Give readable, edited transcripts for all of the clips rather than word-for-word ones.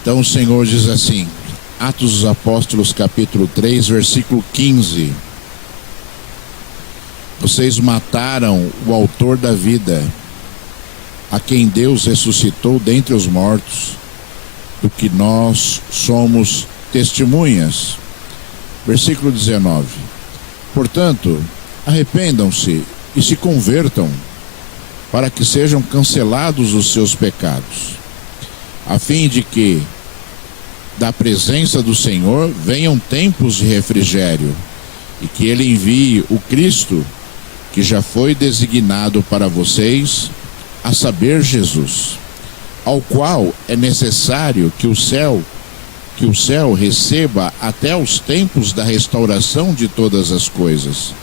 Então o Senhor diz assim, Atos dos Apóstolos capítulo 3, versículo 15: vocês mataram o autor da vida, a quem Deus ressuscitou dentre os mortos, do que nós somos testemunhas. Versículo 19: portanto, arrependam-se e se convertam, para que sejam cancelados os seus pecados, a fim de que da presença do Senhor venham tempos de refrigério, e que Ele envie o Cristo, que já foi designado para vocês, a saber, Jesus, ao qual é necessário que o céu receba até os tempos da restauração de todas as coisas,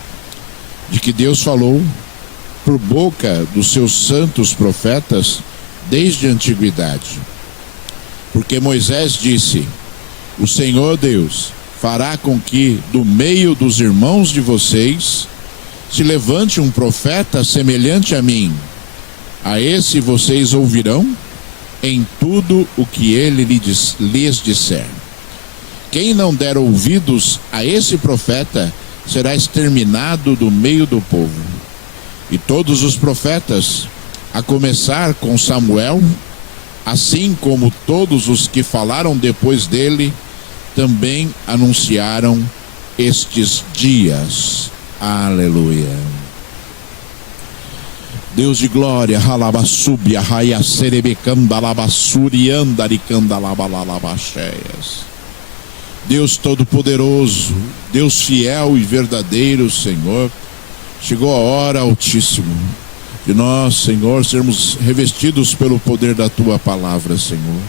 de que Deus falou por boca dos seus santos profetas desde a antiguidade. Porque Moisés disse: o Senhor Deus fará com que do meio dos irmãos de vocês se levante um profeta semelhante a mim. A esse vocês ouvirão em tudo o que ele lhes disser. Quem não der ouvidos a esse profeta será exterminado do meio do povo. E todos os profetas, a começar com Samuel, assim como todos os que falaram depois dele, também anunciaram estes dias. Aleluia. Deus de glória, halabasubia, rayacerebecandalabassuriandaricandalabalabacheias. Deus todo-poderoso, Deus fiel e verdadeiro, Senhor, chegou a hora, Altíssimo, de nós, Senhor, sermos revestidos pelo poder da Tua palavra, Senhor.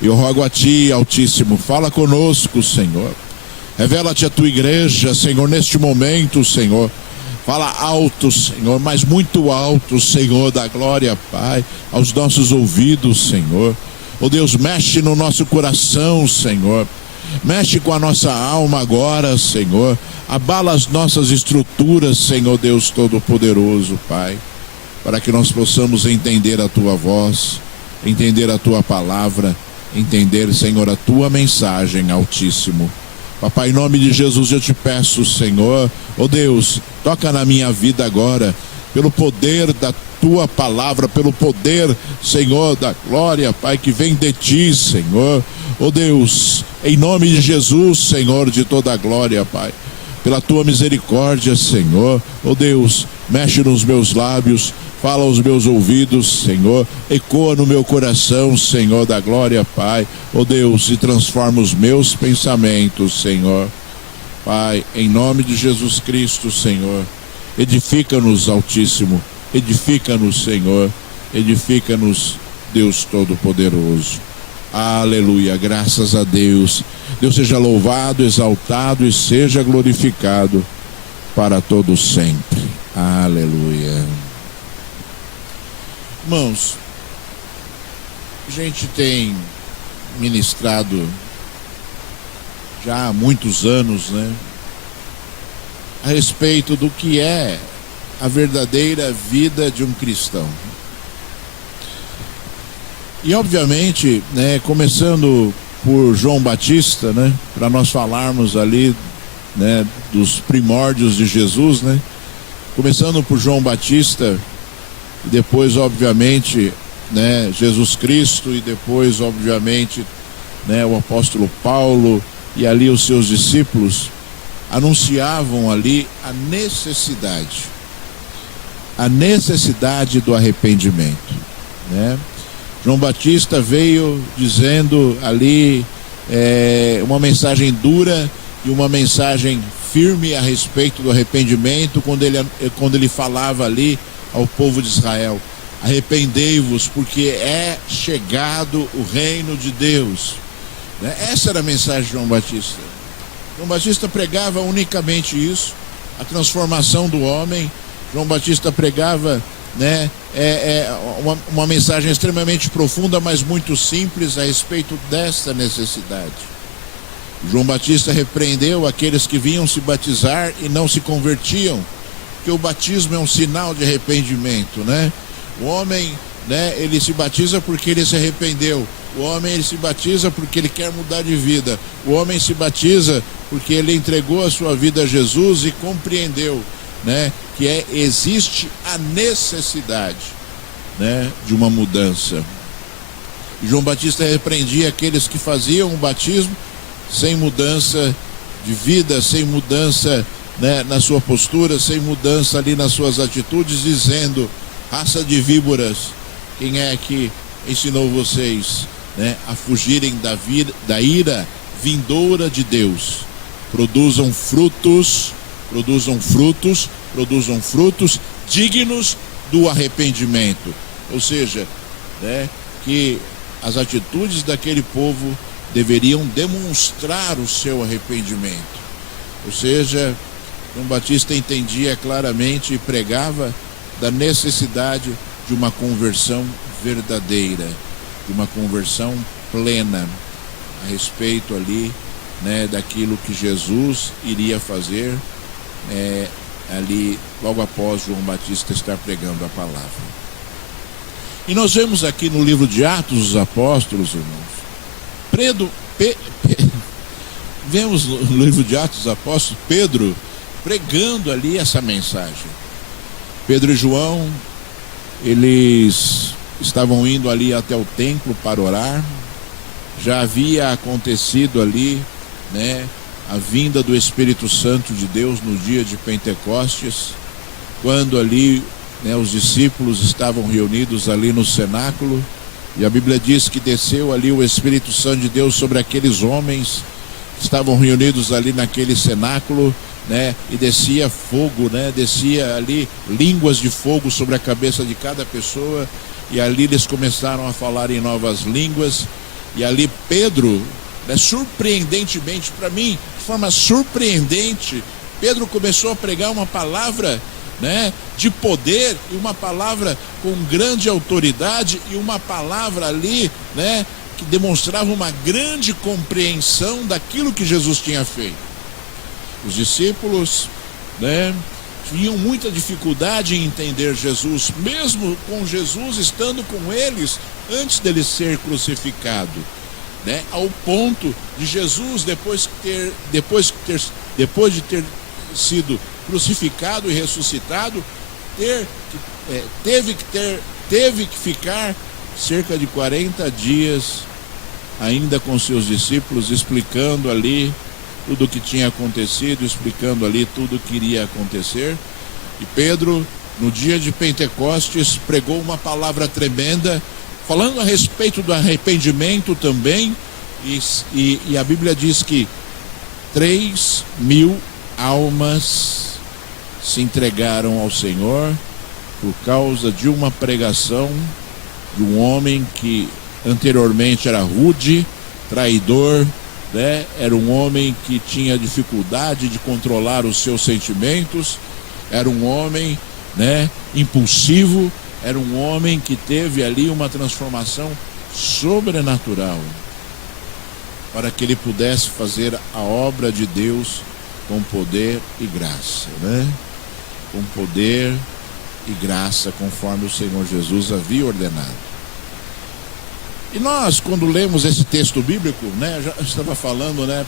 Eu rogo a Ti, Altíssimo, fala conosco, Senhor. Revela-te a Tua igreja, Senhor, neste momento, Senhor. Fala alto, Senhor, mas muito alto, Senhor da glória, Pai, aos nossos ouvidos, Senhor. Oh Deus, mexe no nosso coração, Senhor. Mexe com a nossa alma agora, Senhor. Abala as nossas estruturas, Senhor Deus Todo-Poderoso, Pai, para que nós possamos entender a Tua voz, entender a Tua palavra, entender, Senhor, a Tua mensagem, Altíssimo. Papai, em nome de Jesus eu te peço, Senhor, oh Deus, toca na minha vida agora, pelo poder da Tua palavra, pelo poder, Senhor, da glória, Pai, que vem de Ti, Senhor. Oh Deus, em nome de Jesus, Senhor, de toda a glória, Pai, pela Tua misericórdia, Senhor. Oh Deus, mexe nos meus lábios, fala aos meus ouvidos, Senhor, ecoa no meu coração, Senhor da glória, Pai. Oh Deus, e transforma os meus pensamentos, Senhor. Pai, em nome de Jesus Cristo, Senhor, edifica-nos, Altíssimo, edifica-nos, Senhor, edifica-nos, Deus Todo-Poderoso. Aleluia, graças a Deus. Deus seja louvado, exaltado e seja glorificado para todo sempre. Aleluia. Irmãos, a gente tem ministrado já há muitos anos, né, a respeito do que é a verdadeira vida de um cristão. E obviamente, né, começando por João Batista, né, para nós falarmos ali, né, dos primórdios de Jesus, né, começando por João Batista, e depois, obviamente, né, Jesus Cristo, e depois, obviamente, né, o apóstolo Paulo e ali os seus discípulos anunciavam ali a necessidade do arrependimento, né? João Batista veio dizendo ali uma mensagem dura e uma mensagem firme a respeito do arrependimento, quando ele falava ali ao povo de Israel: arrependei-vos, porque é chegado o reino de Deus. Essa era a mensagem de João Batista. João Batista pregava unicamente isso, a transformação do homem. João Batista pregava, né, uma mensagem extremamente profunda, mas muito simples a respeito desta necessidade. João Batista repreendeu aqueles que vinham se batizar e não se convertiam, porque o batismo é um sinal de arrependimento, né? O homem, né, ele se batiza porque ele se arrependeu, O homem ele se batiza porque ele quer mudar de vida. O homem se batiza porque ele entregou a sua vida a Jesus e compreendeu, né, que existe a necessidade, né, de uma mudança. E João Batista repreendia aqueles que faziam o batismo sem mudança de vida, sem mudança, né, na sua postura, sem mudança ali nas suas atitudes, dizendo: raça de víboras, quem é que ensinou vocês, né, a fugirem da ira vindoura de Deus? Produzam frutos dignos do arrependimento. Ou seja, né, que as atitudes daquele povo deveriam demonstrar o seu arrependimento. Ou seja, João Batista entendia claramente e pregava da necessidade de uma conversão verdadeira, de uma conversão plena a respeito ali, né, daquilo que Jesus iria fazer ali logo após João Batista estar pregando a palavra. E nós vemos aqui no livro de Atos dos Apóstolos, irmãos, vemos no livro de Atos dos Apóstolos Pedro pregando ali essa mensagem. Pedro e João, eles estavam indo ali até o templo para orar. Já havia acontecido ali, né, a vinda do Espírito Santo de Deus no dia de Pentecostes, quando ali, né, os discípulos estavam reunidos ali no cenáculo, e a Bíblia diz que desceu ali o Espírito Santo de Deus sobre aqueles homens que estavam reunidos ali naquele cenáculo, né, e descia fogo, né, descia ali línguas de fogo sobre a cabeça de cada pessoa, e ali eles começaram a falar em novas línguas. E ali Pedro, né, surpreendentemente para mim, de forma surpreendente, Pedro começou a pregar uma palavra, né, de poder, e uma palavra com grande autoridade, e uma palavra ali, né, que demonstrava uma grande compreensão daquilo que Jesus tinha feito. Os discípulos, né, tinham muita dificuldade em entender Jesus, mesmo com Jesus estando com eles antes dele ser crucificado, né, ao ponto de Jesus, depois de ter sido crucificado e ressuscitado, teve que ficar cerca de 40 dias ainda com seus discípulos, explicando ali tudo o que tinha acontecido, explicando ali tudo o que iria acontecer. E Pedro, no dia de Pentecostes, pregou uma palavra tremenda, falando a respeito do arrependimento também, e a Bíblia diz que 3.000 almas se entregaram ao Senhor por causa de uma pregação de um homem que anteriormente era rude, traidor, né? Era um homem que tinha dificuldade de controlar os seus sentimentos, era um homem, né, impulsivo, era um homem que teve ali uma transformação sobrenatural para que ele pudesse fazer a obra de Deus com poder e graça, né? Com poder e graça, conforme o Senhor Jesus havia ordenado. E nós, quando lemos esse texto bíblico, né, já estava falando, né,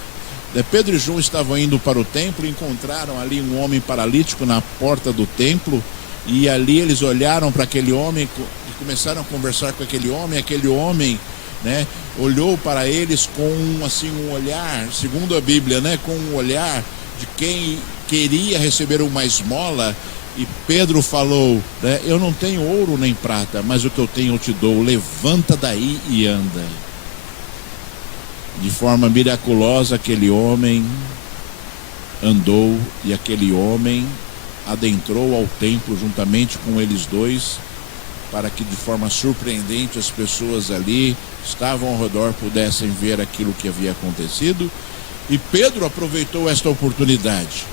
Pedro e João estavam indo para o templo, encontraram ali um homem paralítico na porta do templo, e ali eles olharam para aquele homem e começaram a conversar com aquele homem, né, olhou para eles com assim um olhar, segundo a Bíblia, né, com um olhar de quem queria receber uma esmola. E Pedro falou, né, eu não tenho ouro nem prata, mas o que eu tenho eu te dou, levanta daí e anda. De forma miraculosa aquele homem andou, e aquele homem adentrou ao templo juntamente com eles dois, para que de forma surpreendente as pessoas ali estavam ao redor pudessem ver aquilo que havia acontecido. E Pedro aproveitou esta oportunidade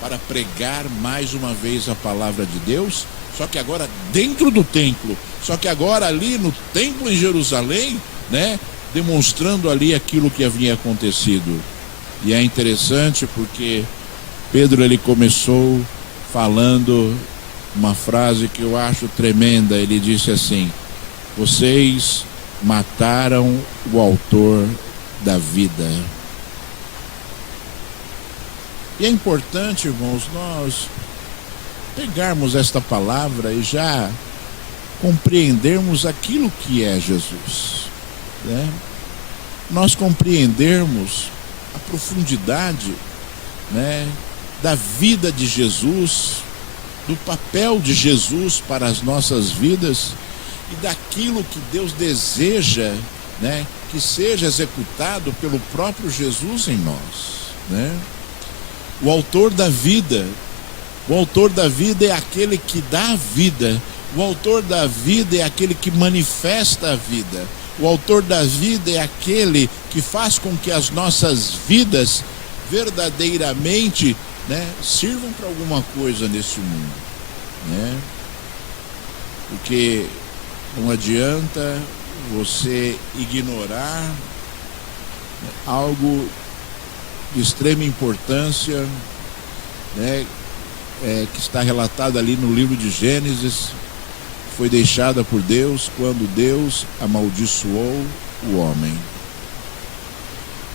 para pregar mais uma vez a palavra de Deus, só que agora dentro do templo, só que agora ali no templo em Jerusalém, né, demonstrando ali aquilo que havia acontecido. E é interessante porque Pedro, ele começou falando uma frase que eu acho tremenda. Ele disse assim: vocês mataram o autor da vida. E é importante, irmãos, nós pegarmos esta palavra e já compreendermos aquilo que é Jesus, né? Nós compreendermos a profundidade, né, da vida de Jesus, do papel de Jesus para as nossas vidas e daquilo que Deus deseja, né, que seja executado pelo próprio Jesus em nós, né? O autor da vida é aquele que dá a vida. O autor da vida é aquele que manifesta a vida. O autor da vida é aquele que faz com que as nossas vidas verdadeiramente, né, sirvam para alguma coisa nesse mundo, né? Porque não adianta você ignorar, né, algo de extrema importância, né, que está relatado ali no livro de Gênesis. Foi deixada por Deus quando Deus amaldiçoou o homem.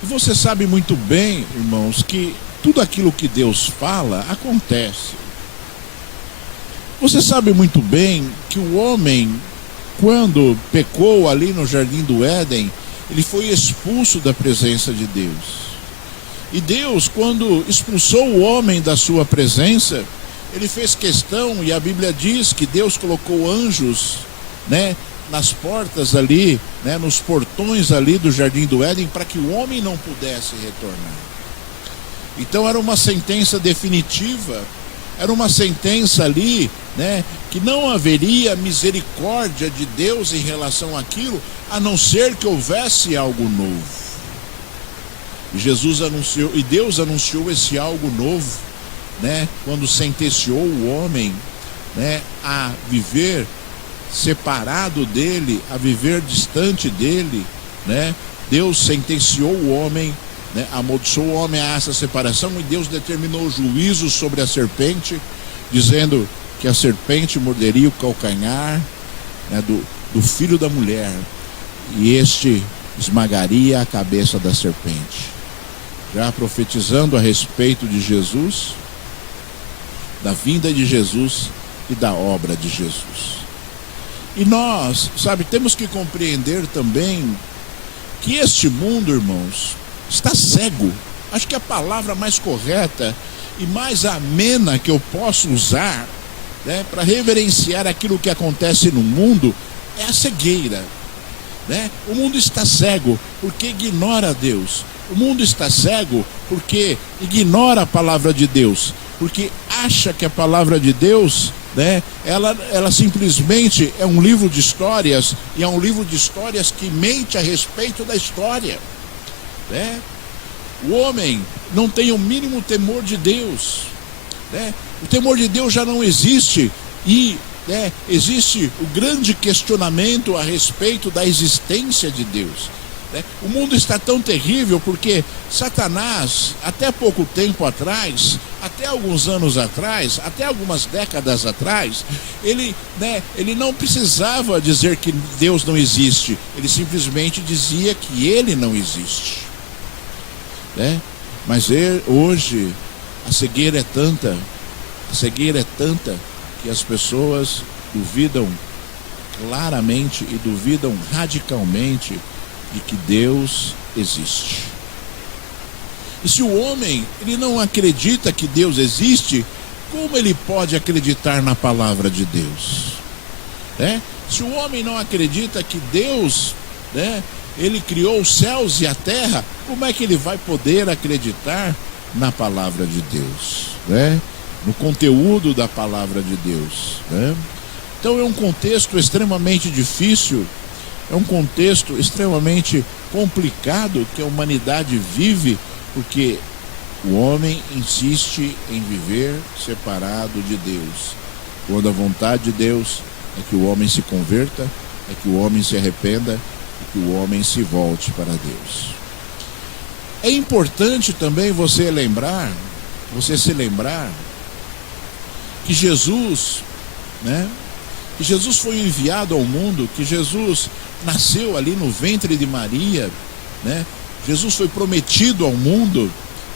E você sabe muito bem, irmãos, que tudo aquilo que Deus fala acontece. Você sabe muito bem que o homem, quando pecou ali no jardim do Éden, ele foi expulso da presença de Deus. E Deus, quando expulsou o homem da sua presença, ele fez questão, e a Bíblia diz que Deus colocou anjos, né, nas portas ali, né, nos portões ali do jardim do Éden, para que o homem não pudesse retornar. Então era uma sentença definitiva, era uma sentença ali, né, que não haveria misericórdia de Deus em relação àquilo, a não ser que houvesse algo novo. E Jesus anunciou, e Deus anunciou esse algo novo, né, quando sentenciou o homem, né, a viver separado dele, a viver distante dele, né? Deus sentenciou o homem, né, amaldiçoou o homem a essa separação, e Deus determinou juízo sobre a serpente, dizendo que a serpente morderia o calcanhar, né, do filho da mulher, e este esmagaria a cabeça da serpente. Já profetizando a respeito de Jesus, da vinda de Jesus e da obra de Jesus. E nós, sabe, temos que compreender também que este mundo, irmãos, está cego. Acho que a palavra mais correta e mais amena que eu posso usar, né, para reverenciar aquilo que acontece no mundo é a cegueira, né? O mundo está cego porque ignora Deus. O mundo está cego porque ignora a palavra de Deus, porque acha que a palavra de Deus, né, ela simplesmente é um livro de histórias, e é um livro de histórias que mente a respeito da história, né? O homem não tem o mínimo temor de Deus, né? O temor de Deus já não existe, e, né, existe o grande questionamento a respeito da existência de Deus. O mundo está tão terrível porque Satanás, até pouco tempo atrás, até alguns anos atrás, até algumas décadas atrás, ele não precisava dizer que Deus não existe, ele simplesmente dizia que ele não existe, né? Mas hoje a cegueira é tanta que as pessoas duvidam claramente e duvidam radicalmente de que Deus existe. E se o homem ele não acredita que Deus existe, como ele pode acreditar na palavra de Deus, né? Se o homem não acredita que Deus, né, ele criou os céus e a terra, como é que ele vai poder acreditar na palavra de Deus, né? No conteúdo da palavra de Deus, né? Então é um contexto extremamente difícil, é um contexto extremamente complicado que a humanidade vive, porque o homem insiste em viver separado de Deus, quando a vontade de Deus é que o homem se converta, é que o homem se arrependa, é que o homem se volte para Deus. É importante também você se lembrar que Jesus, né, que Jesus foi enviado ao mundo, que Jesus nasceu ali no ventre de Maria, né? Jesus foi prometido ao mundo,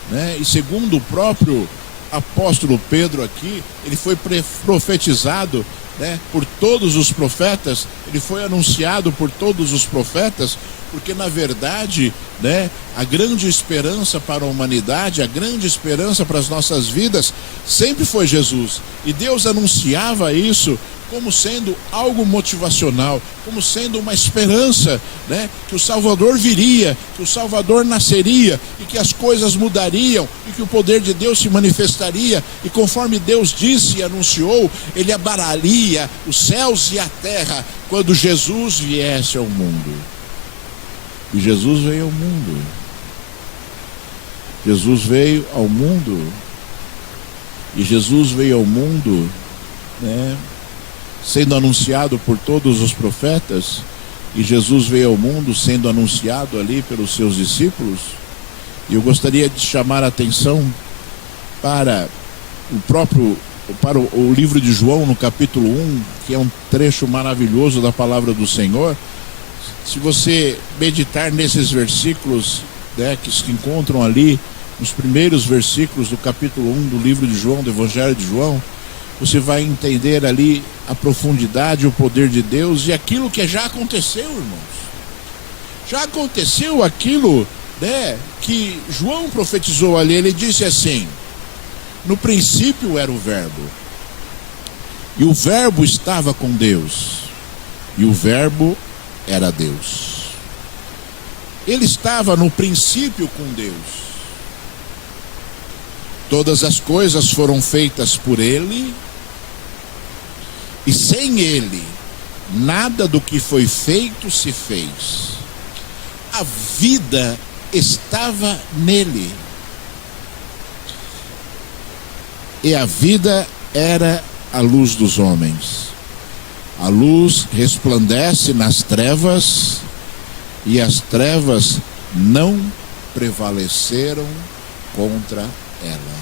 né? E segundo o próprio apóstolo Pedro aqui, ele foi profetizado, né, por todos os profetas, ele foi anunciado por todos os profetas, porque na verdade, né, a grande esperança para a humanidade, a grande esperança para as nossas vidas, sempre foi Jesus. E Deus anunciava isso como sendo algo motivacional, como sendo uma esperança, né, que o Salvador viria, que o Salvador nasceria, e que as coisas mudariam, e que o poder de Deus se manifestaria, e conforme Deus disse e anunciou, ele abalaria os céus e a terra, quando Jesus viesse ao mundo. E Jesus veio ao mundo. Jesus veio ao mundo. E Jesus veio ao mundo, né, sendo anunciado por todos os profetas. E Jesus veio ao mundo sendo anunciado ali pelos seus discípulos. E eu gostaria de chamar a atenção para o livro de João, no capítulo 1, que é um trecho maravilhoso da palavra do Senhor. Se você meditar nesses versículos, né, que se encontram ali, nos primeiros versículos do capítulo 1 do livro de João, do Evangelho de João, você vai entender ali a profundidade, o poder de Deus e aquilo que já aconteceu, irmãos. Já aconteceu aquilo, né, que João profetizou ali. Ele disse assim: no princípio era o Verbo, e o Verbo estava com Deus, e o Verbo era Deus. Ele estava no princípio com Deus. Todas as coisas foram feitas por Ele, e sem Ele, nada do que foi feito se fez. A vida estava nele, e a vida era a luz dos homens. A luz resplandece nas trevas, e as trevas não prevaleceram contra ela.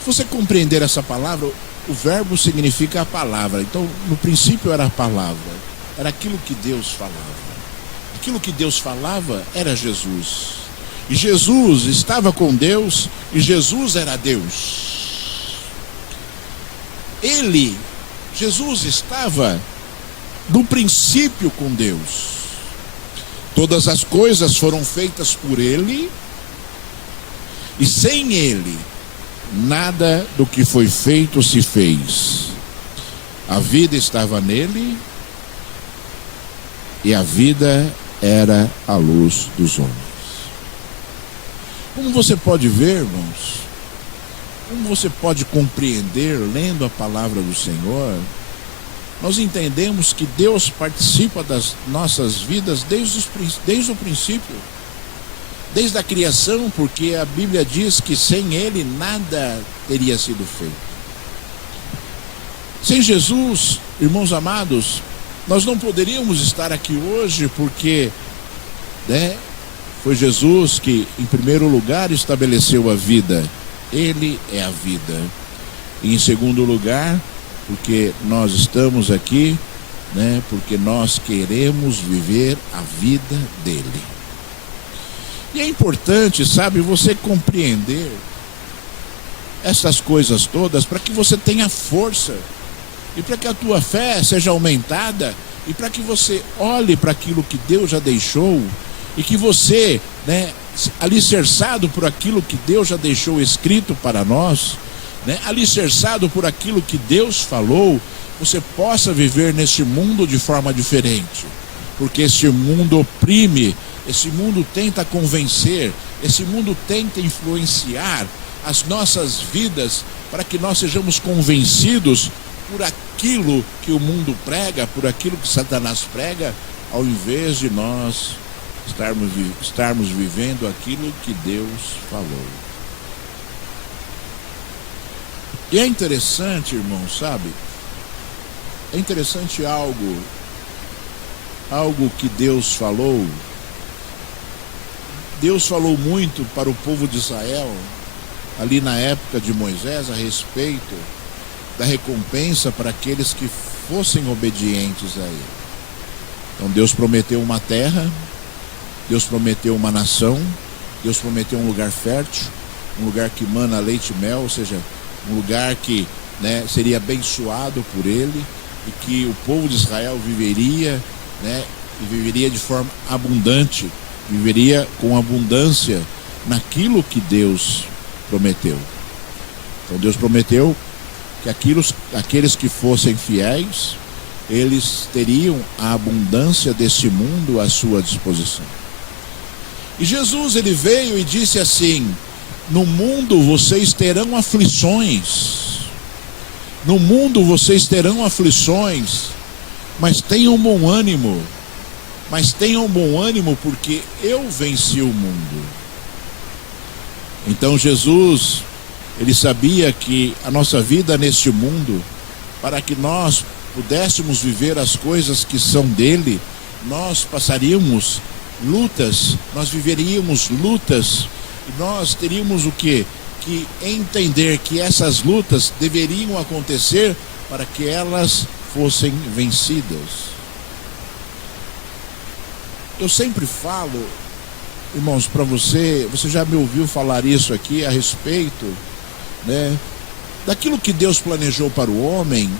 Se você compreender essa palavra, o verbo significa a palavra. Então, no princípio era a palavra, era aquilo que Deus falava. Aquilo que Deus falava era Jesus. E Jesus estava com Deus, e Jesus era Deus. Jesus estava no princípio com Deus. Todas as coisas foram feitas por Ele, e sem Ele, nada do que foi feito se fez. A vida estava nele, e a vida era a luz dos homens. Como você pode ver, irmãos, como você pode compreender, lendo a palavra do Senhor, nós entendemos que Deus participa das nossas vidas desde o princípio, desde a criação, porque a Bíblia diz que sem Ele nada teria sido feito. Sem Jesus, irmãos amados, nós não poderíamos estar aqui hoje, porque, né, foi Jesus que, em primeiro lugar, estabeleceu a vida. Ele é a vida. E em segundo lugar, porque nós estamos aqui, né, porque nós queremos viver a vida dele. E é importante, sabe, você compreender essas coisas todas para que você tenha força, e para que a tua fé seja aumentada, e para que você olhe para aquilo que Deus já deixou, e que você, né, alicerçado por aquilo que Deus já deixou escrito para nós, né, alicerçado por aquilo que Deus falou, você possa viver neste mundo de forma diferente. Porque este mundo oprime, esse mundo tenta convencer, esse mundo tenta influenciar as nossas vidas para que nós sejamos convencidos por aquilo que o mundo prega, por aquilo que Satanás prega, ao invés de nós estarmos vivendo aquilo que Deus falou. E é interessante, irmão, sabe? É interessante algo que Deus falou. Deus falou muito para o povo de Israel, ali na época de Moisés, a respeito da recompensa para aqueles que fossem obedientes a Ele. Então Deus prometeu uma terra, Deus prometeu uma nação, Deus prometeu um lugar fértil, um lugar que mana leite e mel, ou seja, um lugar que, né, seria abençoado por Ele, e que o povo de Israel viveria, né, e viveria de forma abundante, viveria com abundância naquilo que Deus prometeu. Então Deus prometeu que aqueles que fossem fiéis, eles teriam a abundância desse mundo à sua disposição. E Jesus, ele veio e disse assim: no mundo vocês terão aflições, no mundo vocês terão aflições, mas tenham bom ânimo, porque eu venci o mundo. Então Jesus, ele sabia que a nossa vida neste mundo, para que nós pudéssemos viver as coisas que são dele, nós passaríamos lutas, nós viveríamos lutas, e nós teríamos o quê? Que entender que essas lutas deveriam acontecer para que elas fossem vencidas. Eu sempre falo, irmãos, para você já me ouviu falar isso aqui a respeito, né, daquilo que Deus planejou para o homem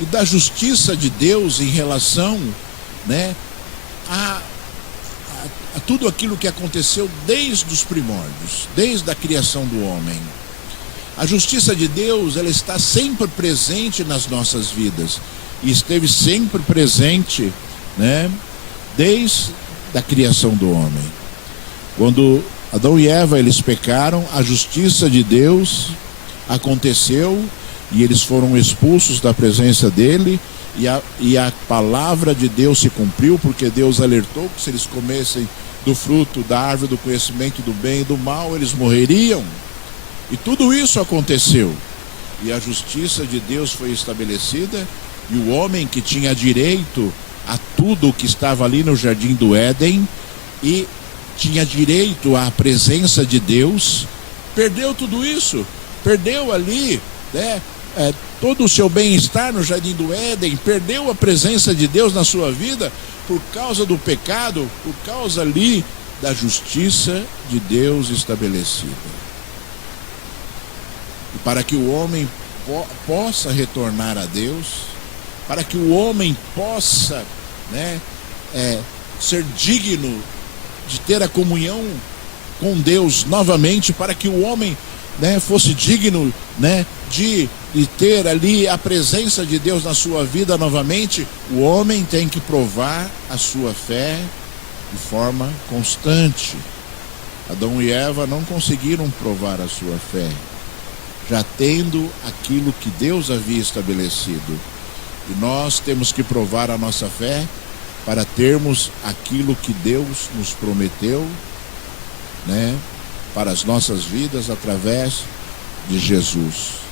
e da justiça de Deus em relação, né, a tudo aquilo que aconteceu desde os primórdios, desde a criação do homem. A justiça de Deus, ela está sempre presente nas nossas vidas, e esteve sempre presente, né, desde a criação do homem. Quando Adão e Eva, eles pecaram, a justiça de Deus aconteceu, e eles foram expulsos da presença dele, e a palavra de Deus se cumpriu, porque Deus alertou que se eles comessem do fruto da árvore do conhecimento do bem e do mal, eles morreriam. E tudo isso aconteceu, e a justiça de Deus foi estabelecida, e o homem que tinha direito a tudo que estava ali no jardim do Éden, e tinha direito à presença de Deus, perdeu tudo isso, perdeu ali, né, todo o seu bem-estar no jardim do Éden, perdeu a presença de Deus na sua vida por causa do pecado, por causa ali da justiça de Deus estabelecida. E para que o homem possa retornar a Deus, para que o homem possa, né, ser digno de ter a comunhão com Deus novamente, para que o homem, né, fosse digno, né, de ter ali a presença de Deus na sua vida novamente, o homem tem que provar a sua fé de forma constante. Adão e Eva não conseguiram provar a sua fé, já tendo aquilo que Deus havia estabelecido. E nós temos que provar a nossa fé para termos aquilo que Deus nos prometeu, né, para as nossas vidas através de Jesus.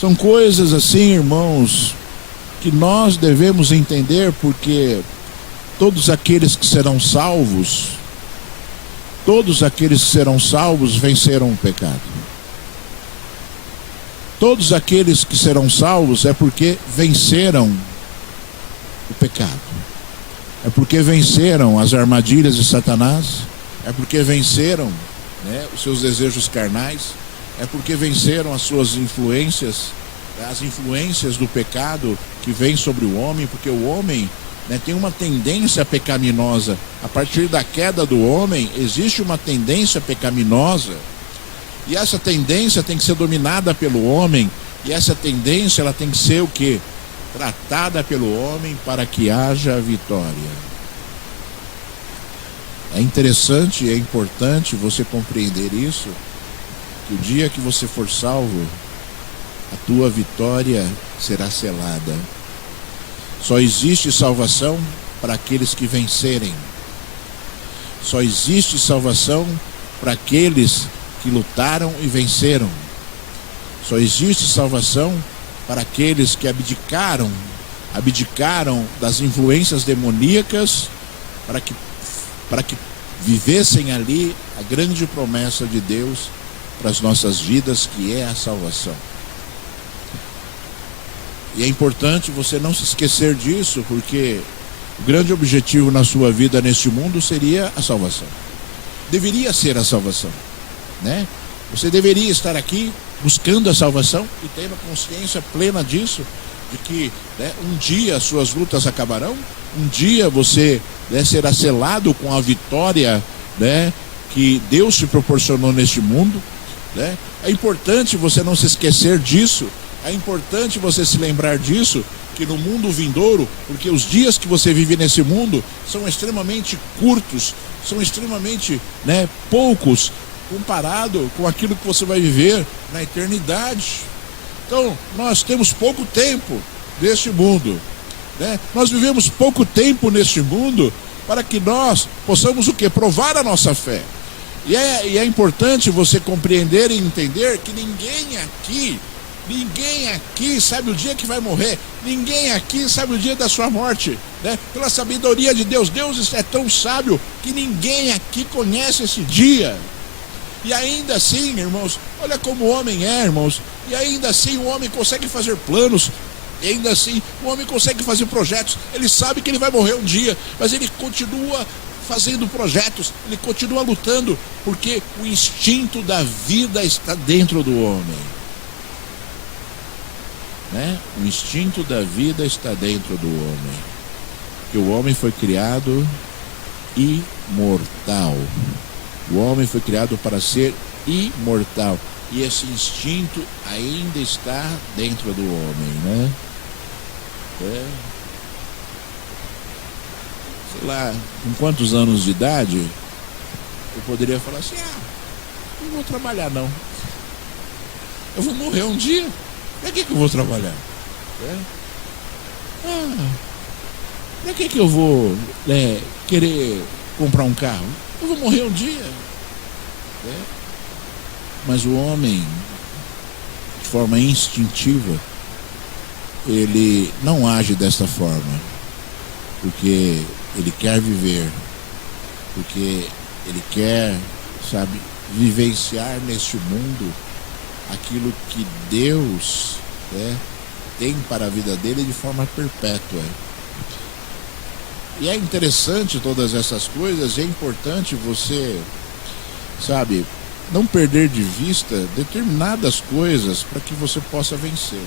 São coisas assim, irmãos, que nós devemos entender, porque todos aqueles que serão salvos venceram o pecado. Todos aqueles que serão salvos é porque venceram o pecado. É porque venceram as armadilhas de Satanás. É porque venceram, né, os seus desejos carnais. É porque venceram as suas influências, as influências do pecado que vem sobre o homem, porque o homem, né, tem uma tendência pecaminosa. A partir da queda do homem, existe uma tendência pecaminosa. E essa tendência tem que ser dominada pelo homem, e essa tendência ela tem que ser o quê? Tratada pelo homem para que haja vitória. É interessante e é importante você compreender isso, que o dia que você for salvo, a tua vitória será selada. Só existe salvação para aqueles que vencerem. Só existe salvação para aqueles que lutaram e venceram. Só existe salvação para aqueles que abdicaram das influências demoníacas, para que vivessem ali a grande promessa de Deus para as nossas vidas, que é a salvação. E é importante você não se esquecer disso, porque o grande objetivo na sua vida neste mundo seria a salvação. Deveria ser a salvação, né? Você deveria estar aqui buscando a salvação e tendo consciência plena disso, de que, né, um dia as suas lutas acabarão, um dia você, né, será selado com a vitória, né, que Deus te proporcionou neste mundo, né? É importante você não se esquecer disso, é importante você se lembrar disso, que no mundo vindouro, porque os dias que você vive nesse mundo são extremamente curtos, são extremamente, né, poucos, comparado com aquilo que você vai viver na eternidade. Então, nós temos pouco tempo neste mundo, né? Nós vivemos pouco tempo neste mundo para que nós possamos o quê? Provar a nossa fé. E é importante você compreender e entender que ninguém aqui sabe o dia que vai morrer, ninguém aqui sabe o dia da sua morte, né? Pela sabedoria de Deus, Deus é tão sábio que ninguém aqui conhece esse dia. E ainda assim, irmãos, olha como o homem é, irmãos, e ainda assim o homem consegue fazer planos, e ainda assim o homem consegue fazer projetos. Ele sabe que ele vai morrer um dia, mas ele continua fazendo projetos, ele continua lutando, porque o instinto da vida está dentro do homem, né? O instinto da vida está dentro do homem, porque o homem foi criado imortal. O homem foi criado para ser imortal. E esse instinto ainda está dentro do homem, né? Sei lá, com quantos anos de idade eu poderia falar assim: não vou trabalhar não. Eu vou morrer um dia. Para que eu vou trabalhar? Para que eu vou querer comprar um carro? Eu vou morrer um dia. Mas o homem, de forma instintiva, ele não age dessa forma, porque ele quer viver, porque ele quer, sabe, vivenciar neste mundo aquilo que Deus, né, tem para a vida dele de forma perpétua. E é interessante todas essas coisas, é importante você, sabe, não perder de vista determinadas coisas para que você possa vencer.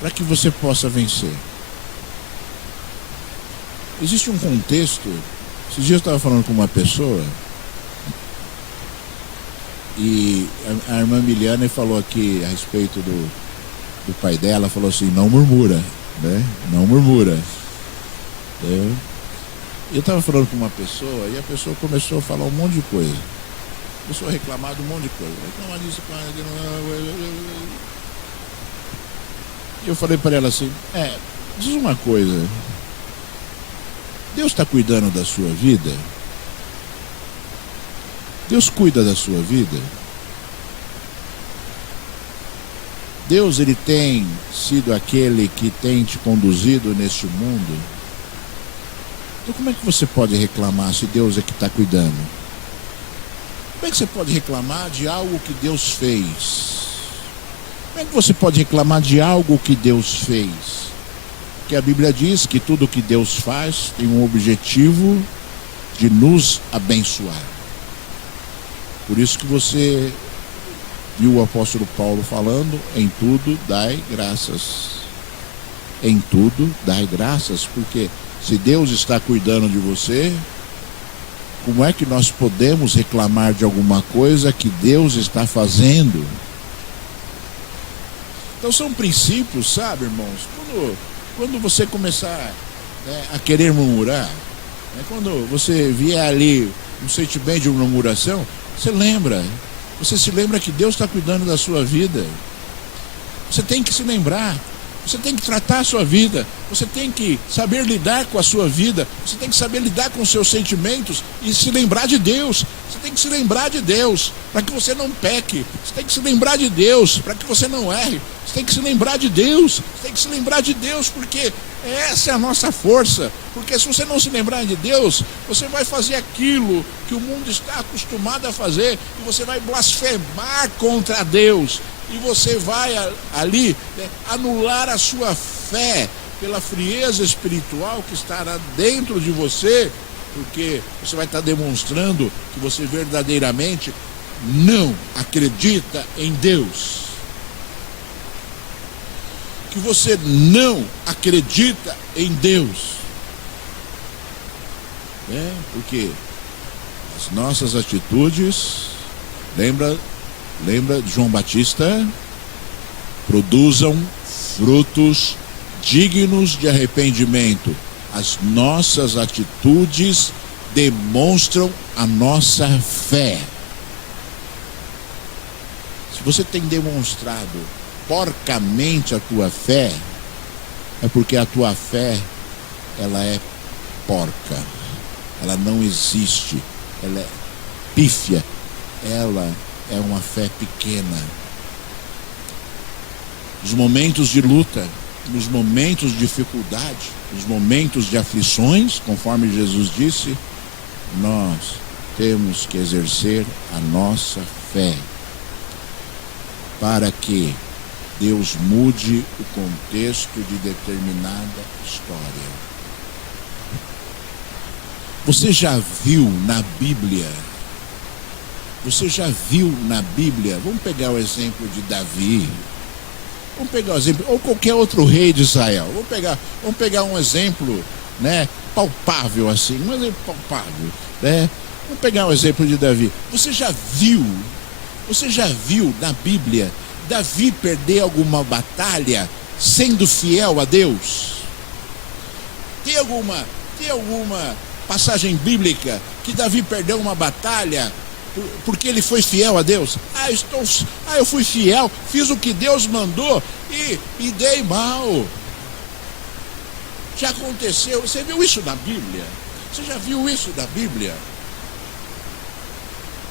Para que você possa vencer. Existe um contexto. Esses dias eu estava falando com uma pessoa e a irmã Miliane falou aqui a respeito do pai dela, falou assim: não murmura, né? Não murmura. Eu estava falando com uma pessoa e a pessoa começou a falar um monte de coisa. Começou a reclamar de um monte de coisa. Reclamar disso, e eu falei para ela assim: diz uma coisa, Deus está cuidando da sua vida? Deus cuida da sua vida? Deus, ele tem sido aquele que tem te conduzido neste mundo? Então como é que você pode reclamar se Deus é que está cuidando? Como é que você pode reclamar de algo que Deus fez? Como é que você pode reclamar de algo que Deus fez? Porque a Bíblia diz que tudo que Deus faz tem um objetivo de nos abençoar. Por isso que você viu o apóstolo Paulo falando: em tudo dai graças. Em tudo dai graças, porque se Deus está cuidando de você, como é que nós podemos reclamar de alguma coisa que Deus está fazendo? Então são princípios, sabe, irmãos? Quando você começar, né, a querer murmurar, né, quando você vier ali um sentimento de murmuração, você se lembra que Deus está cuidando da sua vida. Você tem que se lembrar. Você tem que tratar a sua vida, você tem que saber lidar com a sua vida, você tem que saber lidar com os seus sentimentos e se lembrar de Deus. Você tem que se lembrar de Deus para que você não peque, você tem que se lembrar de Deus para que você não erre, você tem que se lembrar de Deus, você tem que se lembrar de Deus, porque essa é a nossa força. Porque se você não se lembrar de Deus, você vai fazer aquilo que o mundo está acostumado a fazer e você vai blasfemar contra Deus. e você vai ali, né, anular a sua fé pela frieza espiritual que estará dentro de você, porque você vai estar demonstrando que você verdadeiramente não acredita em Deus. Que você não acredita em Deus. Porque as nossas atitudes, lembra de João Batista, produzam frutos dignos de arrependimento. As nossas atitudes demonstram a nossa fé. Se você tem demonstrado porcamente a tua fé, é porque a tua fé, ela é porca, ela não existe, ela é pífia, ela é uma fé pequena. Nos momentos de luta, nos momentos de dificuldade, nos momentos de aflições, conforme Jesus disse, nós temos que exercer a nossa fé para que Deus mude o contexto de determinada história. Você já viu na Bíblia? Vamos pegar o exemplo de Davi. Vamos pegar o exemplo, ou qualquer outro rei de Israel. Vamos pegar um exemplo, né, palpável assim, um exemplo palpável, né? Vamos pegar o exemplo de Davi. Você já viu na Bíblia Davi perder alguma batalha sendo fiel a Deus? Tem alguma passagem bíblica que Davi perdeu uma batalha porque ele foi fiel a Deus? Eu fui fiel, fiz o que Deus mandou e dei mal. Já aconteceu. Você viu isso na Bíblia? Você já viu isso na Bíblia?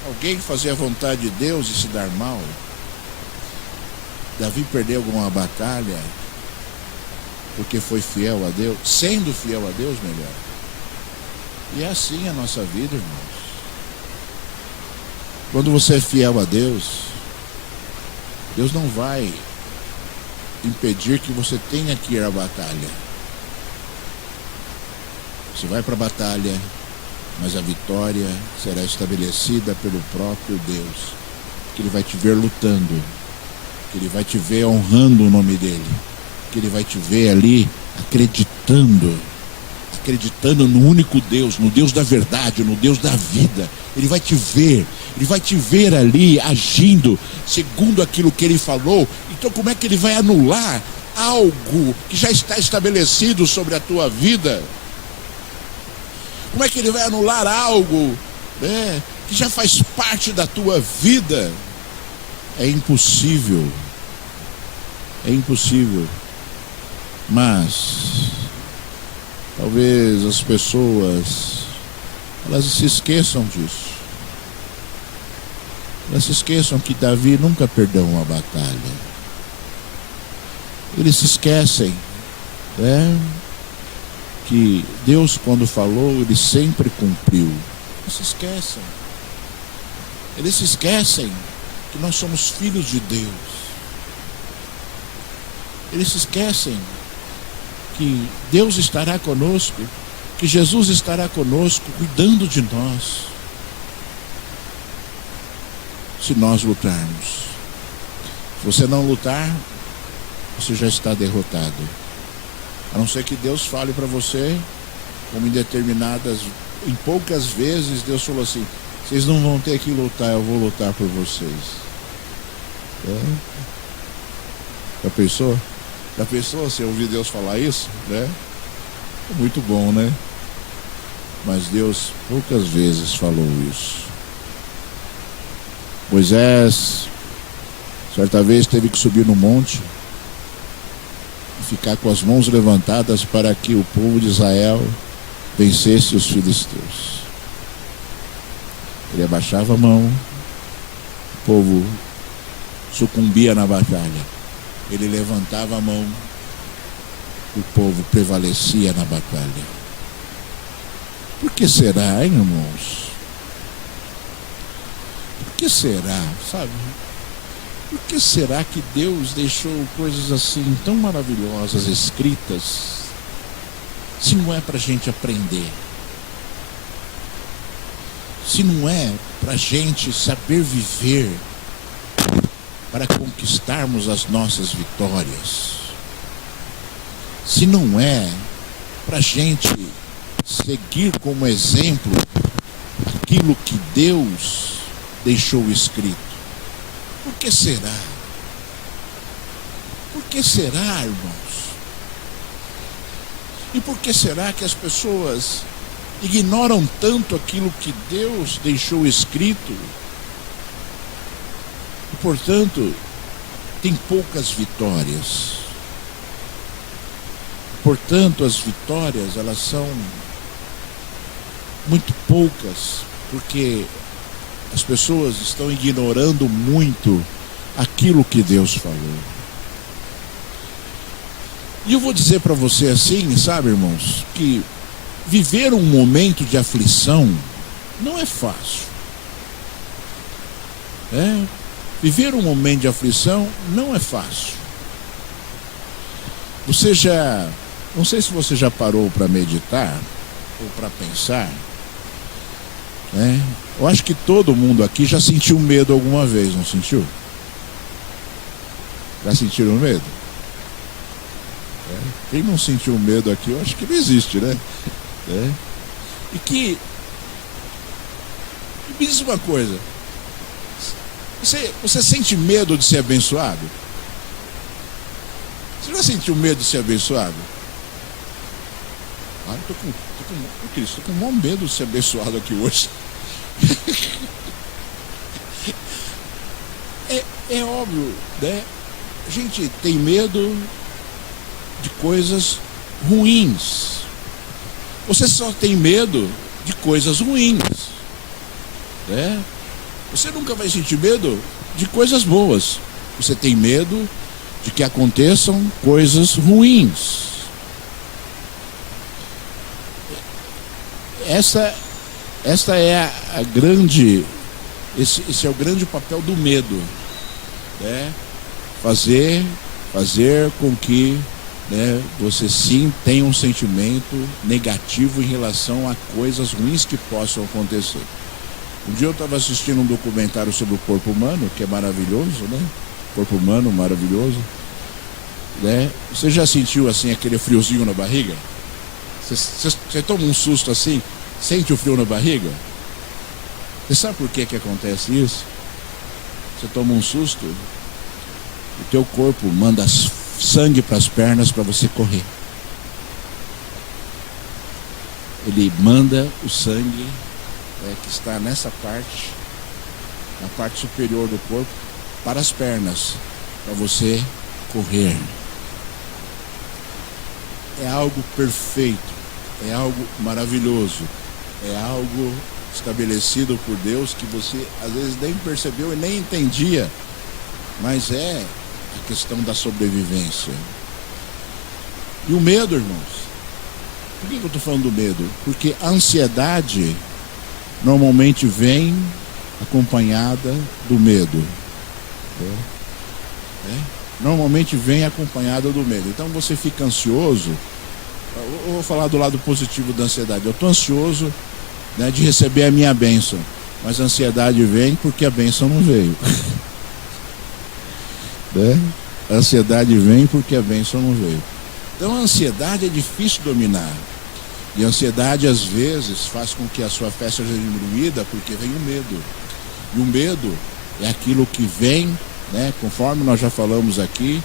Alguém fazer a vontade de Deus e se dar mal? Davi perdeu alguma batalha porque foi fiel a Deus, sendo fiel a Deus, melhor. E é assim a nossa vida, irmãos. Quando você é fiel a Deus, Deus não vai impedir que você tenha que ir à batalha. Você vai para a batalha, mas a vitória será estabelecida pelo próprio Deus, que Ele vai te ver lutando, que Ele vai te ver honrando o nome dEle, que Ele vai te ver ali acreditando no único Deus, no Deus da verdade, no Deus da vida. Ele vai te ver ali agindo segundo aquilo que Ele falou. Então como é que Ele vai anular algo que já está estabelecido sobre a tua vida? Como é que Ele vai anular algo, né, que já faz parte da tua vida? É impossível. Mas talvez as pessoas, elas se esqueçam disso. Elas se esqueçam que Davi nunca perdeu uma batalha. Eles se esquecem, né, que Deus, quando falou, Ele sempre cumpriu. Eles se esquecem que nós somos filhos de Deus. Eles se esquecem que Deus estará conosco, que Jesus estará conosco, cuidando de nós, se nós lutarmos. Se você não lutar, você já está derrotado. A não ser que Deus fale para você, como em poucas vezes Deus falou assim: vocês não vão ter que lutar, eu vou lutar por vocês. Já pensou? Já pensou você ouvir Deus falar isso, né? É muito bom, né? Mas Deus poucas vezes falou isso. Moisés, certa vez, teve que subir no monte e ficar com as mãos levantadas para que o povo de Israel vencesse os filisteus. Ele abaixava a mão, o povo sucumbia na batalha. Ele levantava a mão, o povo prevalecia na batalha. Por que será, hein, irmãos? Por que será, sabe? Por que será que Deus deixou coisas assim tão maravilhosas escritas, se não é para a gente aprender? Se não é para a gente saber viver, para conquistarmos as nossas vitórias? Se não é para a gente seguir como exemplo aquilo que Deus deixou escrito? Por que será? Por que será, irmãos? E por que será que as pessoas ignoram tanto aquilo que Deus deixou escrito e, portanto, tem poucas vitórias? Portanto, as vitórias, elas são muito poucas, porque as pessoas estão ignorando muito aquilo que Deus falou. E eu vou dizer para você assim, sabe, irmãos, que viver um momento de aflição não é fácil. Viver um momento de aflição não é fácil. Não sei se você já parou para meditar ou para pensar, eu acho que todo mundo aqui já sentiu medo alguma vez, não sentiu? Já sentiram medo? Quem não sentiu medo aqui, eu acho que não existe, né? E me diz uma coisa, você sente medo de ser abençoado? Você já sentiu medo de ser abençoado? Tô com o maior medo de ser abençoado aqui hoje. É óbvio, né? A gente tem medo de coisas ruins. Você só tem medo de coisas ruins, né? Você nunca vai sentir medo de coisas boas. Você tem medo de que aconteçam coisas ruins. Esta é a grande, esse é o grande papel do medo, né? Fazer com que, né, você sim tenha um sentimento negativo em relação a coisas ruins que possam acontecer. Um dia eu estava assistindo um documentário sobre o corpo humano, que é maravilhoso, né? Corpo humano maravilhoso, né? Você já sentiu assim aquele friozinho na barriga? Você toma um susto assim, sente o frio na barriga? Você sabe por que acontece isso? Você toma um susto, o teu corpo manda sangue para as pernas para você correr. Ele manda o sangue que está nessa parte, na parte superior do corpo, para as pernas, para você correr. É algo perfeito, é algo maravilhoso, é algo estabelecido por Deus que você às vezes nem percebeu e nem entendia, mas é a questão da sobrevivência. E o medo, irmãos, por que eu estou falando do medo? Porque a ansiedade normalmente vem acompanhada do medo. Normalmente vem acompanhada do medo. Então você fica ansioso. Eu vou falar do lado positivo da ansiedade. Eu estou ansioso, né, de receber a minha bênção, mas a ansiedade vem porque a bênção não veio. A ansiedade vem porque a bênção não veio. Então a ansiedade é difícil dominar. E a ansiedade às vezes faz com que a sua fé seja diminuída porque vem o medo. E o medo é aquilo que vem, né, conforme nós já falamos aqui,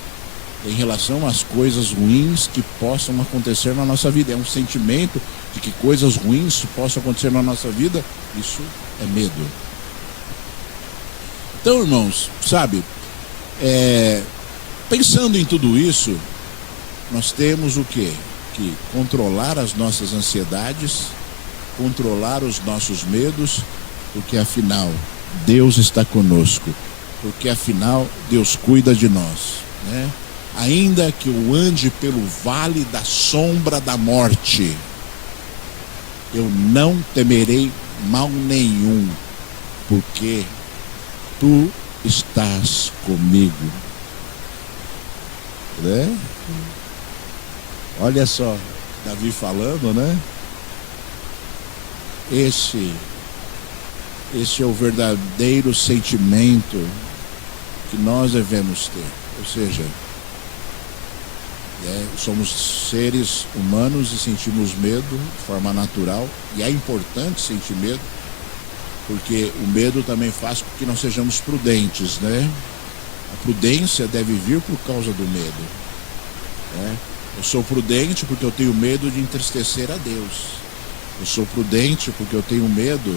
em relação às coisas ruins que possam acontecer na nossa vida. É um sentimento de que coisas ruins possam acontecer na nossa vida. Isso é medo. Então, irmãos, sabe, pensando em tudo isso, nós temos o quê? Que controlar as nossas ansiedades, controlar os nossos medos, porque afinal Deus está conosco, porque afinal Deus cuida de nós, né? Ainda que eu ande pelo vale da sombra da morte, eu não temerei mal nenhum, porque tu estás comigo. Né? Olha só, Davi falando, né? Esse é o verdadeiro sentimento que nós devemos ter. Ou seja, somos seres humanos e sentimos medo de forma natural. E é importante sentir medo, porque o medo também faz com que nós sejamos prudentes, né? A prudência deve vir por causa do medo, né? Eu sou prudente porque eu tenho medo de entristecer a Deus. Eu sou prudente porque eu tenho medo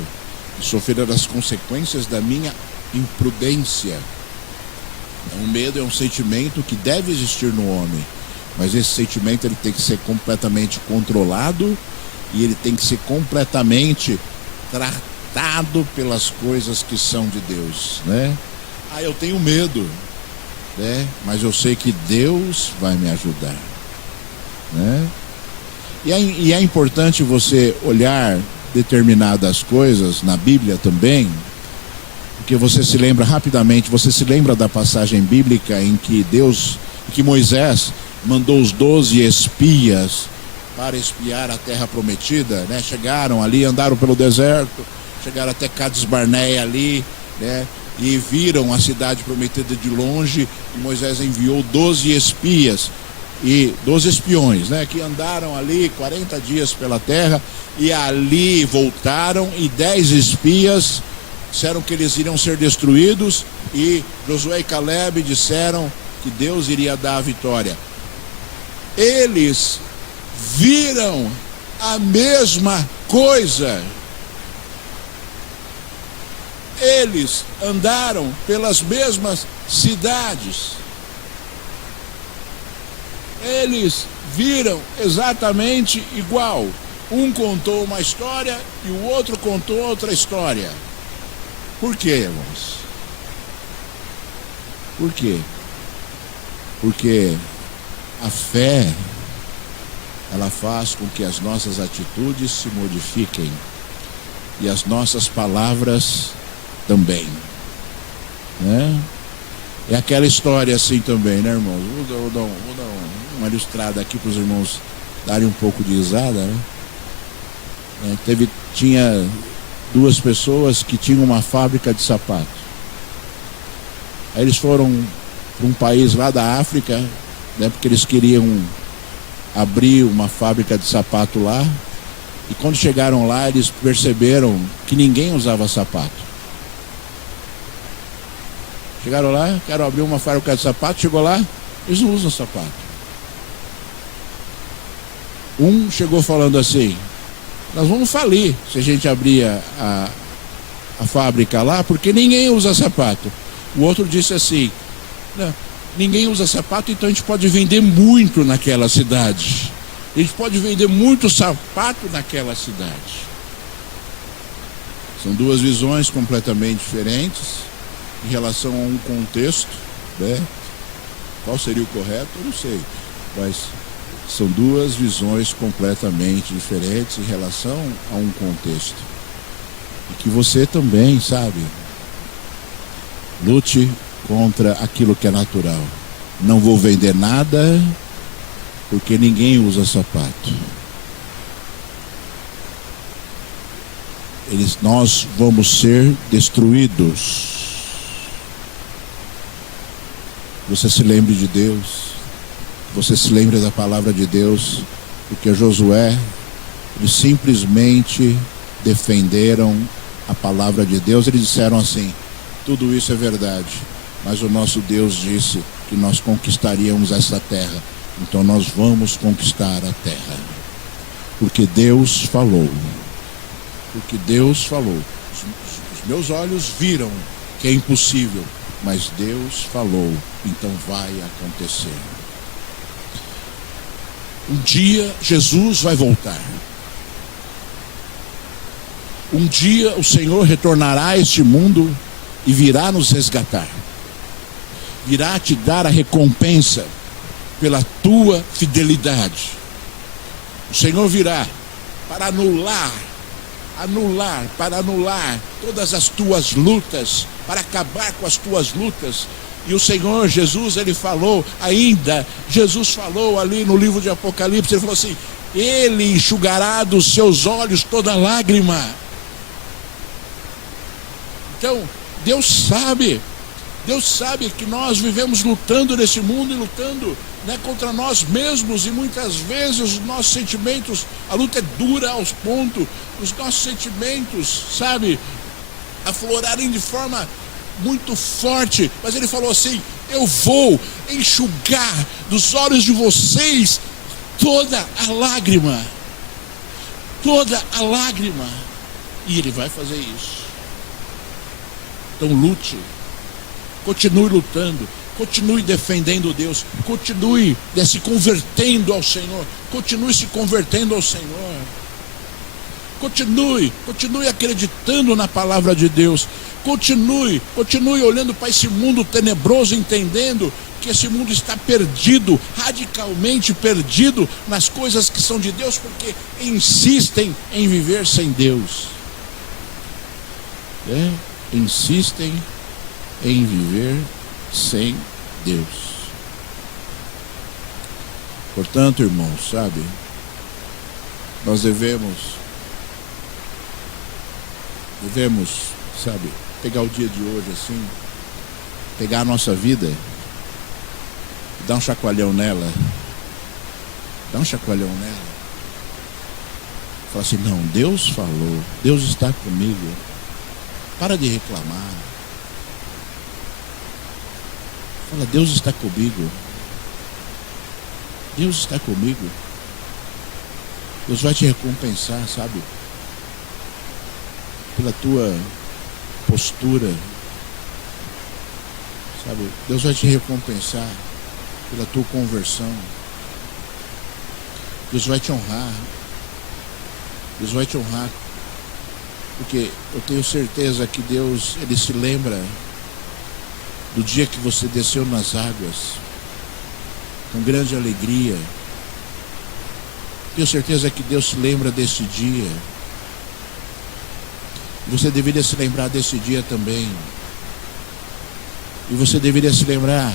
de sofrer as consequências da minha imprudência. O medo é um sentimento que deve existir no homem, mas esse sentimento ele tem que ser completamente controlado e ele tem que ser completamente tratado pelas coisas que são de Deus, né? Eu tenho medo, né? Mas eu sei que Deus vai me ajudar, né? E é importante você olhar determinadas coisas na Bíblia também, porque você se lembra rapidamente, você se lembra da passagem bíblica em que Moisés mandou os 12 espias para espiar a terra prometida, né? Chegaram ali, andaram pelo deserto, chegaram até Cades Barneia ali, né? E viram a cidade prometida de longe, e Moisés enviou 12 espias, e 12 espiões, né? Que andaram ali 40 dias pela terra, e ali voltaram, e 10 espias disseram que eles iriam ser destruídos, e Josué e Caleb disseram que Deus iria dar a vitória. Eles viram a mesma coisa. Eles andaram pelas mesmas cidades. Eles viram exatamente igual. Um contou uma história e o outro contou outra história. Por quê, irmãos? Por quê? Porque a fé, ela faz com que as nossas atitudes se modifiquem e as nossas palavras também, né? É aquela história assim também, né, irmãos? Vou dar uma ilustrada aqui para os irmãos darem um pouco de risada, né? Tinha duas pessoas que tinham uma fábrica de sapato. Aí eles foram para um país lá da África, né, porque eles queriam abrir uma fábrica de sapato lá. E quando chegaram lá, eles perceberam que ninguém usava sapato. Chegaram lá, quero abrir uma fábrica de sapato, chegou lá, eles não usam sapato. Um chegou falando assim: nós vamos falir se a gente abrir a fábrica lá, porque ninguém usa sapato. O outro disse assim: não, ninguém usa sapato, então a gente pode vender muito naquela cidade. A gente pode vender muito sapato naquela cidade. São duas visões completamente diferentes em relação a um contexto, né? Qual seria o correto? Eu não sei. Mas são duas visões completamente diferentes em relação a um contexto. E que você também, sabe, lute contra aquilo que é natural. Não vou vender nada porque ninguém usa sapato. Nós vamos ser destruídos. Você se lembre de Deus. Você se lembre da palavra de Deus. Porque Josué, eles simplesmente defenderam a palavra de Deus. Eles disseram assim: tudo isso é verdade, mas o nosso Deus disse que nós conquistaríamos essa terra. Então nós vamos conquistar a terra. Porque Deus falou. Porque Deus falou. Os meus olhos viram que é impossível, mas Deus falou, então vai acontecer. Um dia Jesus vai voltar. Um dia o Senhor retornará a este mundo e virá nos resgatar. Virá te dar a recompensa pela tua fidelidade. O Senhor virá para anular todas as tuas lutas, para acabar com as tuas lutas. E o Senhor Jesus, ele falou ainda, Jesus falou ali no livro de Apocalipse, ele falou assim: Ele enxugará dos seus olhos toda lágrima. Então, Deus sabe que nós vivemos lutando nesse mundo e lutando, né, contra nós mesmos, e muitas vezes os nossos sentimentos, a luta é dura aos pontos, os nossos sentimentos, sabe, aflorarem de forma muito forte, mas ele falou assim: eu vou enxugar dos olhos de vocês toda a lágrima, e ele vai fazer isso. Então lute, continue lutando, continue defendendo Deus, continue se convertendo ao Senhor, continue se convertendo ao Senhor, continue acreditando na palavra de Deus, continue olhando para esse mundo tenebroso, entendendo que esse mundo está perdido, radicalmente perdido nas coisas que são de Deus, porque insistem em viver sem Deus. Insistem em viver sem Deus. Portanto, irmãos, sabe, nós devemos, sabe, pegar o dia de hoje assim, pegar a nossa vida, dar um chacoalhão nela, falar assim: não, Deus falou, Deus está comigo, para de reclamar, fala: Deus está comigo, Deus vai te recompensar, sabe, pela tua postura, sabe, Deus vai te recompensar pela tua conversão, Deus vai te honrar, porque eu tenho certeza que Deus, ele se lembra do dia que você desceu nas águas com grande alegria. Tenho certeza que Deus se lembra desse dia. Você deveria se lembrar desse dia também. E você deveria se lembrar,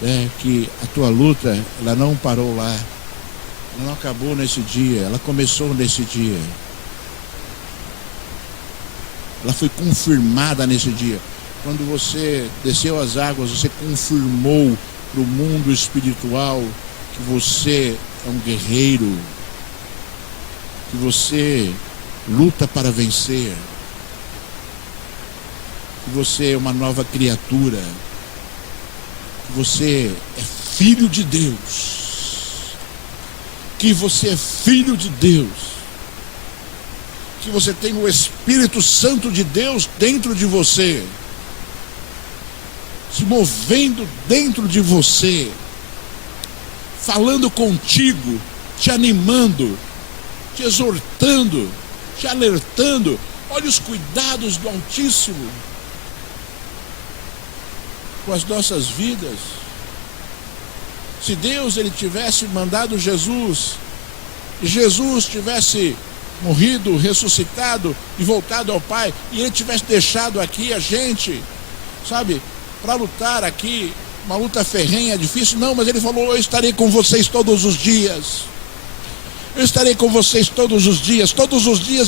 né, que a tua luta, ela não parou lá, ela não acabou nesse dia, ela começou nesse dia, ela foi confirmada nesse dia. Quando você desceu as águas, você confirmou para o mundo espiritual que você é um guerreiro, que você luta para vencer, que você é uma nova criatura, que você é filho de Deus, que você tem o Espírito Santo de Deus dentro de você, se movendo dentro de você, falando contigo, te animando, te exortando, te alertando. Olha os cuidados do Altíssimo com as nossas vidas. Se Deus, ele tivesse mandado Jesus, e Jesus tivesse morrido, ressuscitado e voltado ao Pai, e ele tivesse deixado aqui a gente, sabe, para lutar aqui, uma luta ferrenha, difícil, não, mas ele falou: eu estarei com vocês todos os dias. Eu estarei com vocês todos os dias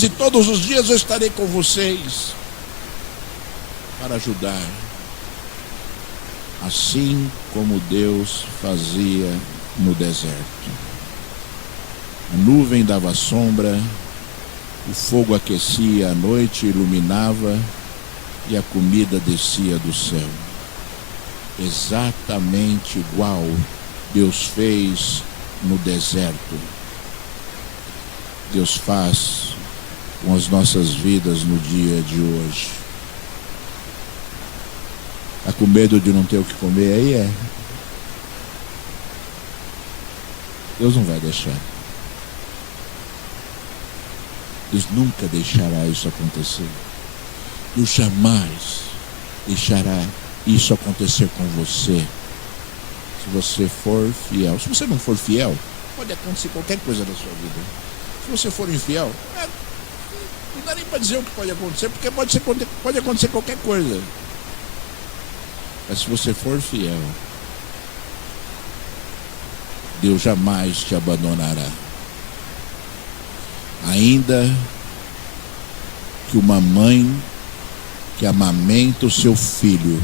e todos os dias eu estarei com vocês para ajudar. Assim como Deus fazia no deserto. A nuvem dava sombra, o fogo aquecia a noite, iluminava, e a comida descia do céu. Exatamente igual Deus fez no deserto. Deus faz com as nossas vidas no dia de hoje. Está com medo de não ter o que comer aí? Deus não vai deixar. Deus nunca deixará isso acontecer. Deus jamais deixará isso acontecer com você, se você for fiel. Se você não for fiel, pode acontecer qualquer coisa na sua vida. Se você for infiel, não dá nem para dizer o que pode acontecer, porque pode acontecer qualquer coisa. Mas se você for fiel, Deus jamais te abandonará. Ainda que uma mãe que amamenta o seu filho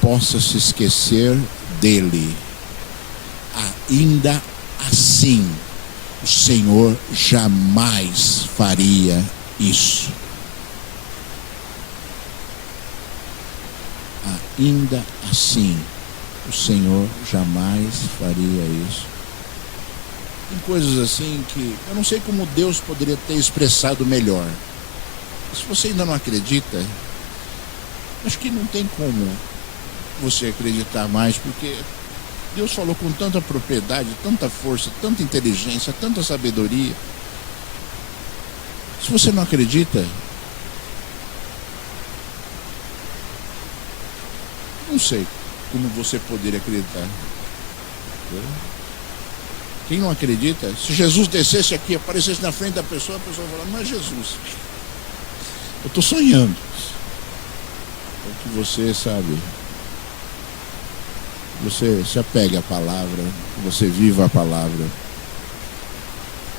possa se esquecer dele, ainda assim o Senhor jamais faria isso. Ainda assim o Senhor jamais faria isso. Tem coisas assim que eu não sei como Deus poderia ter expressado melhor. Se você ainda não acredita, acho que não tem como você acreditar mais, porque Deus falou com tanta propriedade, tanta força, tanta inteligência, tanta sabedoria. Se você não acredita, não sei como você poderia acreditar. Quem não acredita, se Jesus descesse aqui, aparecesse na frente da pessoa, a pessoa fala, não é Jesus. Eu estou sonhando. É que você sabe, você se apegue à palavra, você viva a palavra,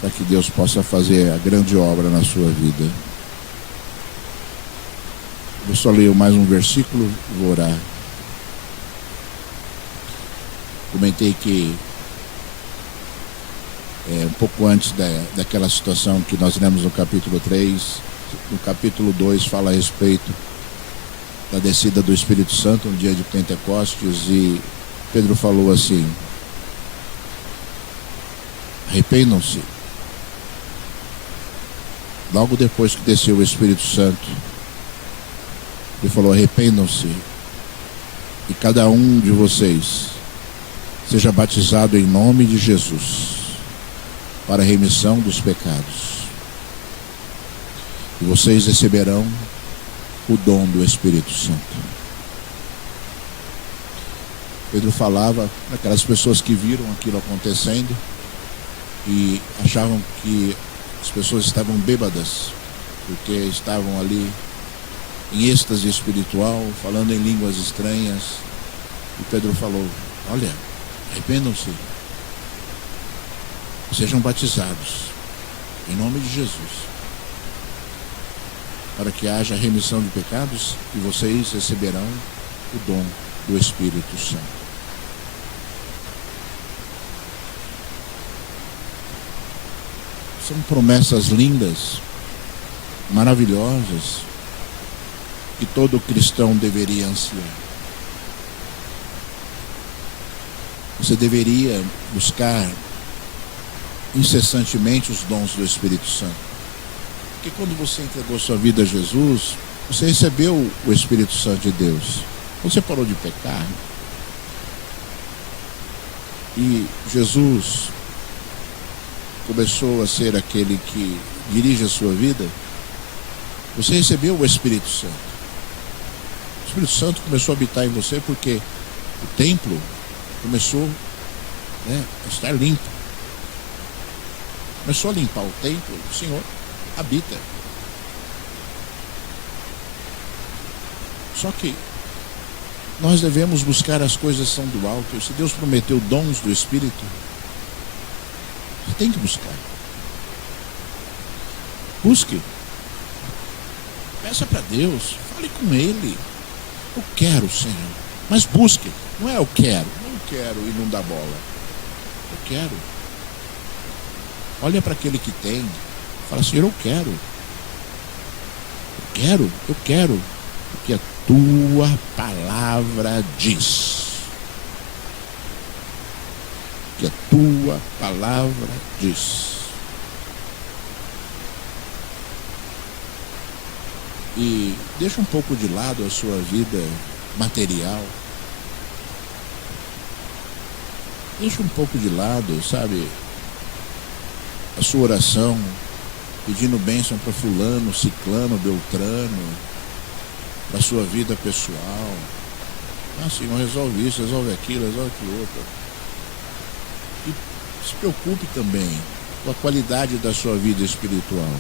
para que Deus possa fazer a grande obra na sua vida. Eu só leio mais um versículo e vou orar. Comentei que um pouco antes daquela situação que nós lemos no capítulo 3, no capítulo 2 fala a respeito da descida do Espírito Santo no dia de Pentecostes, e Pedro falou assim: arrependam-se. Logo depois que desceu o Espírito Santo, ele falou: arrependam-se, e cada um de vocês seja batizado em nome de Jesus para a remissão dos pecados, e vocês receberão o dom do Espírito Santo. Pedro falava daquelas pessoas que viram aquilo acontecendo e achavam que as pessoas estavam bêbadas, porque estavam ali em êxtase espiritual, falando em línguas estranhas. E Pedro falou: olha, arrependam-se, sejam batizados em nome de Jesus, para que haja remissão de pecados, e vocês receberão o dom do Espírito Santo. São promessas lindas, maravilhosas, que todo cristão deveria ansiar. Você deveria buscar incessantemente os dons do Espírito Santo. Porque quando você entregou sua vida a Jesus, você recebeu o Espírito Santo de Deus. Você parou de pecar. E Jesus começou a ser aquele que dirige a sua vida. Você recebeu o Espírito Santo. O Espírito Santo começou a habitar em você porque o templo começou a estar limpo. Começou a limpar o templo, o Senhor habita. Só que nós devemos buscar as coisas que são do alto. Se Deus prometeu dons do Espírito, você tem que buscar. Busque. Peça para Deus, fale com Ele. Eu quero, Senhor, mas busque. Não é eu quero e não dá bola. Eu quero. Olha para aquele que tem, fala: Senhor, eu quero, porque a tua palavra diz. Que a tua palavra diz. E deixa um pouco de lado a sua vida material. Deixa um pouco de lado, sabe, a sua oração, pedindo bênção para fulano, ciclano, beltrano, para a sua vida pessoal. Ah, Senhor, resolve isso, resolve aquilo outro. E se preocupe também com a qualidade da sua vida espiritual.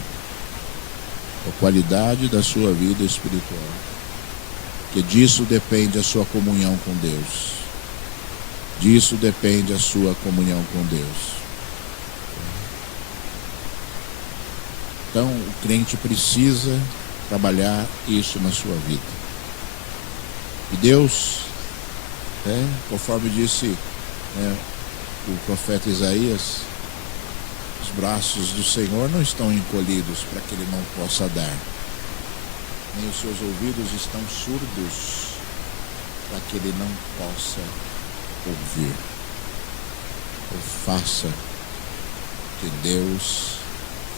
Com a qualidade da sua vida espiritual. Porque disso depende a sua comunhão com Deus. Disso depende a sua comunhão com Deus. Então, o crente precisa trabalhar isso na sua vida. E Deus, conforme disse o profeta Isaías, os braços do Senhor não estão encolhidos para que Ele não possa dar, nem os seus ouvidos estão surdos para que Ele não possa ouvir. Ou faça o que Deus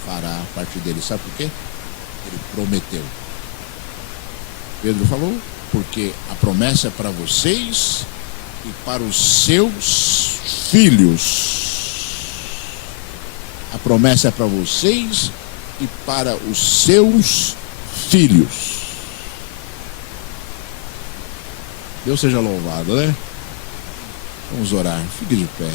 fará a partir dele. Sabe por quê? Ele prometeu. Pedro falou, porque a promessa é para vocês e para os seus filhos. A promessa é para vocês e para os seus filhos. Deus seja louvado, né? Vamos orar. Fique de pé.